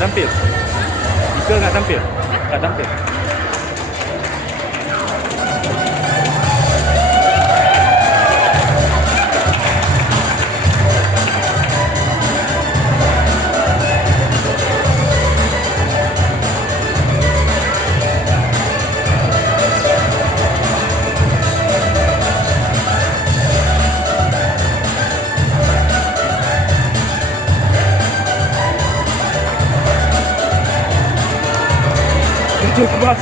nggak tampil. Ika nggak tampil. Nggak tampil. Cukup mas.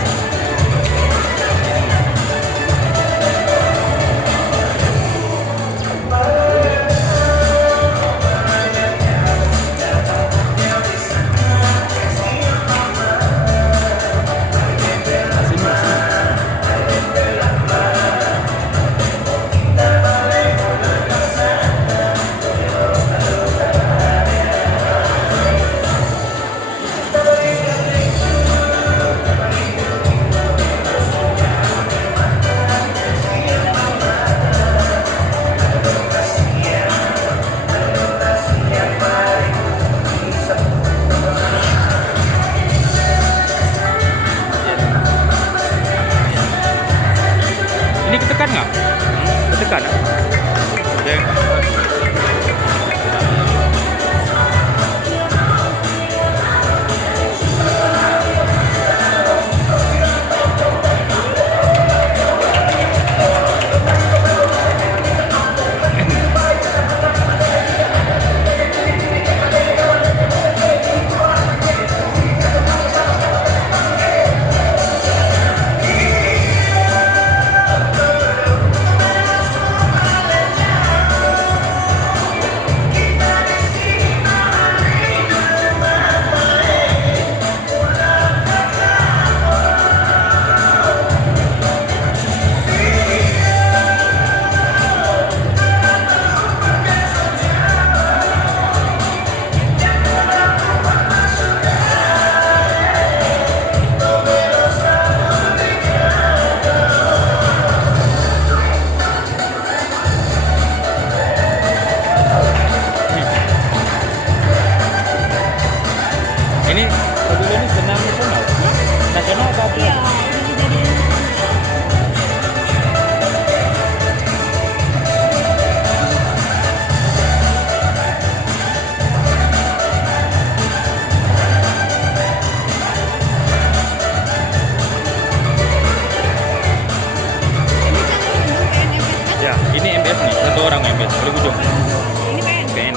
Ini ketekan nggak? Ketekan. Oke. Ini mobil ini senam nasional? Nasional atau apa? Iya, ini jadi ini cenderung PNFS kan? Ya, ini MBS nih, satu orang MBS, boleh ujung. Ini PN. PN.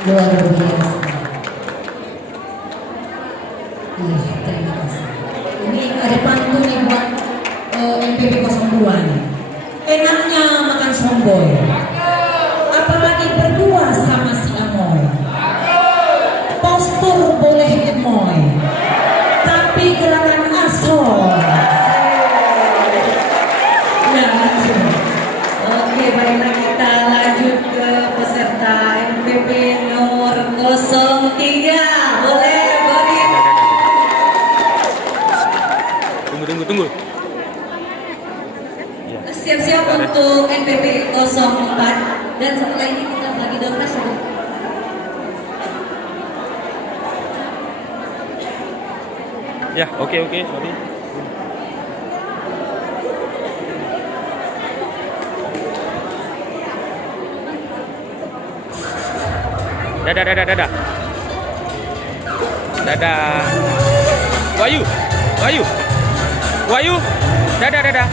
Luar biasa. Iya, terima kasih. Ini ada pantun nih buat MPP 02 nih. Enaknya makan somboy, apalagi berdua sama si Amoy. Postur boleh emoy, tapi gerakan asoy. Nah, oke, baiklah kita lanjut ke peserta MPP nomor 03. Boleh, boleh. Tunggu. Siap-siap untuk NPP 04 dan setelah ini kita bagi dokter. Ya, oke, sorry. Dadah. Dadah. Wahyu. Dadah.